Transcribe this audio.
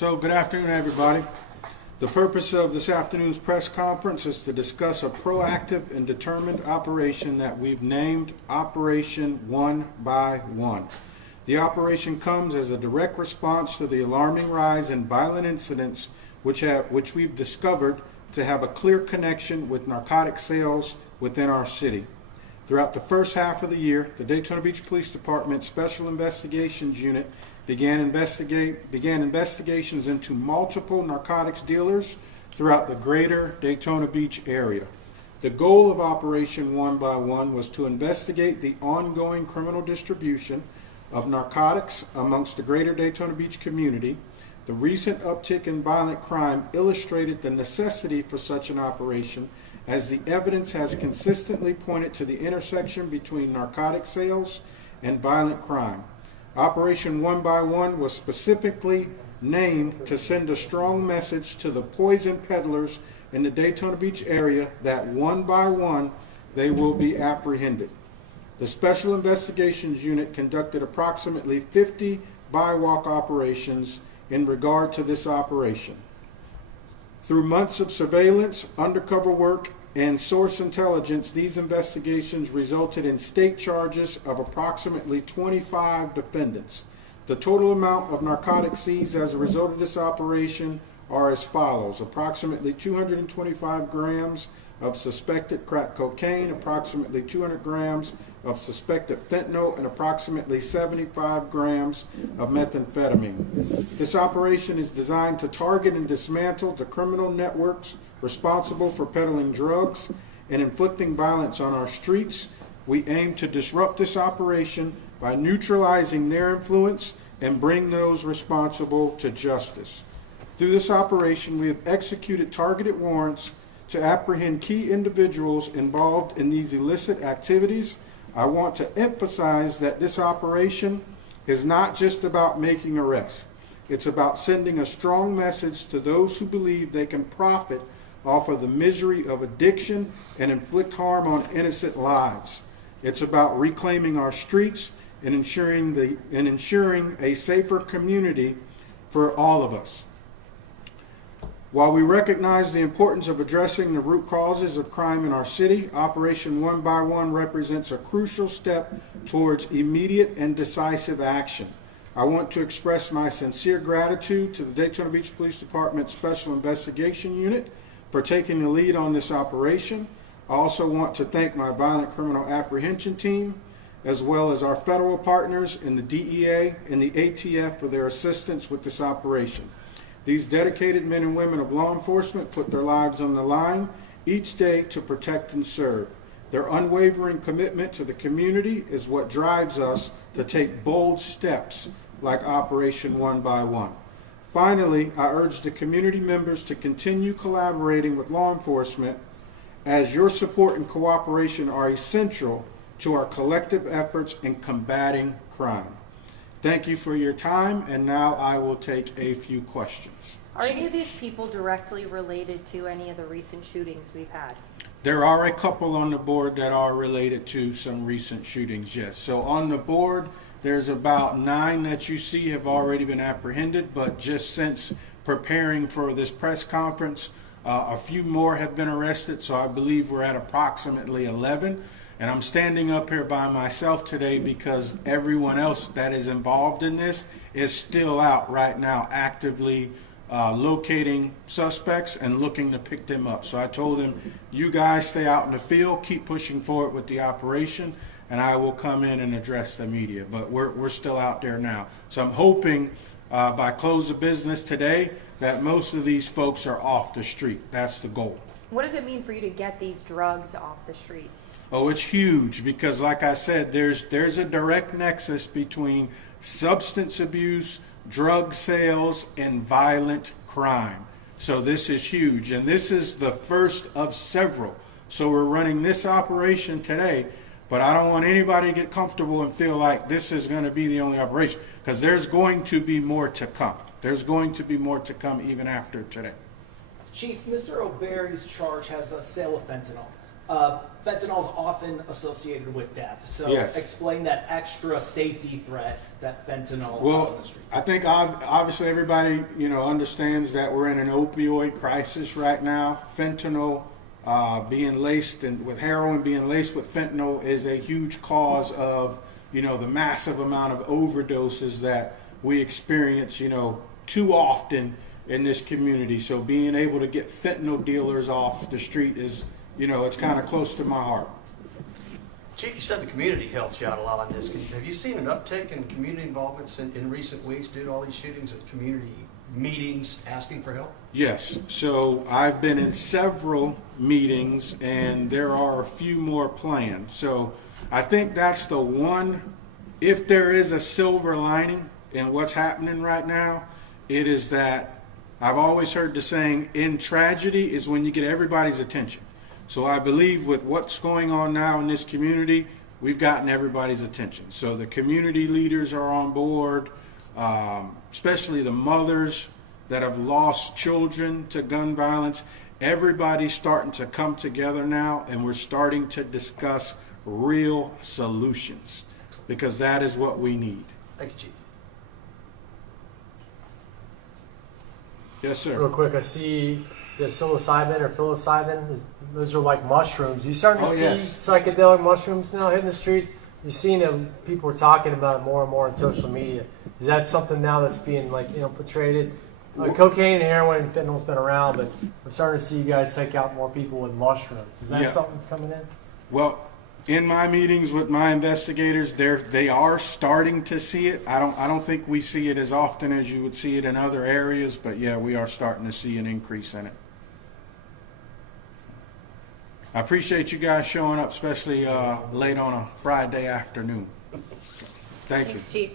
So, good afternoon, everybody. The purpose of this afternoon's press conference is to discuss a proactive and determined operation that we've named Operation One by One. The operation comes as a direct response to the alarming rise in violent incidents which we've discovered to have a clear connection with narcotic sales within our city. Throughout the first half of the year, the Daytona Beach Police Department Special Investigations Unit began investigations into multiple narcotics dealers throughout the greater Daytona Beach area. The goal of Operation One by One was to investigate the ongoing criminal distribution of narcotics amongst the greater Daytona Beach community. The recent uptick in violent crime illustrated the necessity for such an operation, as the evidence has consistently pointed to the intersection between narcotic sales and violent crime. Operation One by One was specifically named to send a strong message to the poison peddlers in the Daytona Beach area that one by one they will be apprehended. The Special Investigations Unit conducted approximately 50 buy-walk operations in regard to this operation. Through months of surveillance, undercover work, and source intelligence, these investigations resulted in state charges of approximately 25 defendants. The total amount of narcotics seized as a result of this operation are as follows: approximately 225 grams of suspected crack cocaine, approximately 200 grams of suspected fentanyl, and approximately 75 grams of methamphetamine. This operation is designed to target and dismantle the criminal networks responsible for peddling drugs and inflicting violence on our streets. We aim to disrupt this operation by neutralizing their influence and bring those responsible to justice. Through this operation, we have executed targeted warrants to apprehend key individuals involved in these illicit activities. I want to emphasize that this operation is not just about making arrests. It's about sending a strong message to those who believe they can profit off of the misery of addiction and inflict harm on innocent lives. It's about reclaiming our streets and ensuring a safer community for all of us. While we recognize the importance of addressing the root causes of crime in our city, Operation One by One represents a crucial step towards immediate and decisive action. I want to express my sincere gratitude to the Daytona Beach Police Department Special Investigation Unit for taking the lead on this operation. I also want to thank my Violent Criminal Apprehension Team, as well as our federal partners in the DEA and the ATF for their assistance with this operation. These dedicated men and women of law enforcement put their lives on the line each day to protect and serve. Their unwavering commitment to the community is what drives us to take bold steps like Operation One by One. Finally, I urge the community members to continue collaborating with law enforcement, as your support and cooperation are essential to our collective efforts in combating crime. Thank you for your time, and now I will take a few questions. Are any of these people directly related to any of the recent shootings we've had? There are a couple on the board that are related to some recent shootings, yes. So on the board, there's about 9 that you see have already been apprehended, but just since preparing for this press conference, a few more have been arrested, so I believe we're at approximately 11. And I'm standing up here by myself today because everyone else that is involved in this is still out right now actively locating suspects and looking to pick them up. So I told them, you guys stay out in the field, keep pushing forward with the operation, and I will come in and address the media. But we're still out there now. So I'm hoping by close of business today that most of these folks are off the street. That's the goal. What does it mean for you to get these drugs off the street? Oh, it's huge because, like I said, there's a direct nexus between substance abuse, drug sales, and violent crime. So this is huge, and this is the first of several. So we're running this operation today, but I don't want anybody to get comfortable and feel like this is going to be the only operation, because there's going to be more to come. There's going to be more to come even after today. Chief, Mr. O'Barry's charge has a sale of fentanyl. Fentanyl is often associated with death. So Yes. explain that extra safety threat that fentanyl on Well, the street. I think obviously everybody, understands that we're in an opioid crisis right now. Fentanyl being laced with heroin being laced with fentanyl is a huge cause of, the massive amount of overdoses that we experience, too often in this community. So being able to get fentanyl dealers off the street is, it's kind of close to my heart. Chief, you said the community helps you out a lot on this. Have you seen an uptick in community involvements in recent weeks due to all these shootings at community meetings asking for help? Yes. So I've been in several meetings, and there are a few more planned. So I think that's the one, if there is a silver lining in what's happening right now, it is that I've always heard the saying, in tragedy is when you get everybody's attention. So I believe with what's going on now in this community, we've gotten everybody's attention. So the community leaders are on board, especially the mothers that have lost children to gun violence. Everybody's starting to come together now, and we're starting to discuss real solutions, because that is what we need. Thank you, Chief. Yes, sir. Real quick, I see the psilocybin or psilocybin. Those are like mushrooms. You starting to Oh, see yes. psychedelic mushrooms now hitting the streets? You're seeing them. People are talking about it more and more on social media. Is that something now that's being infiltrated? Cocaine and heroin and fentanyl's been around, but I'm starting to see you guys take out more people with mushrooms. Is that Yeah. something that's coming in? Well, in my meetings with my investigators, they are starting to see it. I don't think we see it as often as you would see it in other areas, but yeah, we are starting to see an increase in it. I appreciate you guys showing up, especially late on a Friday afternoon. Thank you. Thanks, Chief.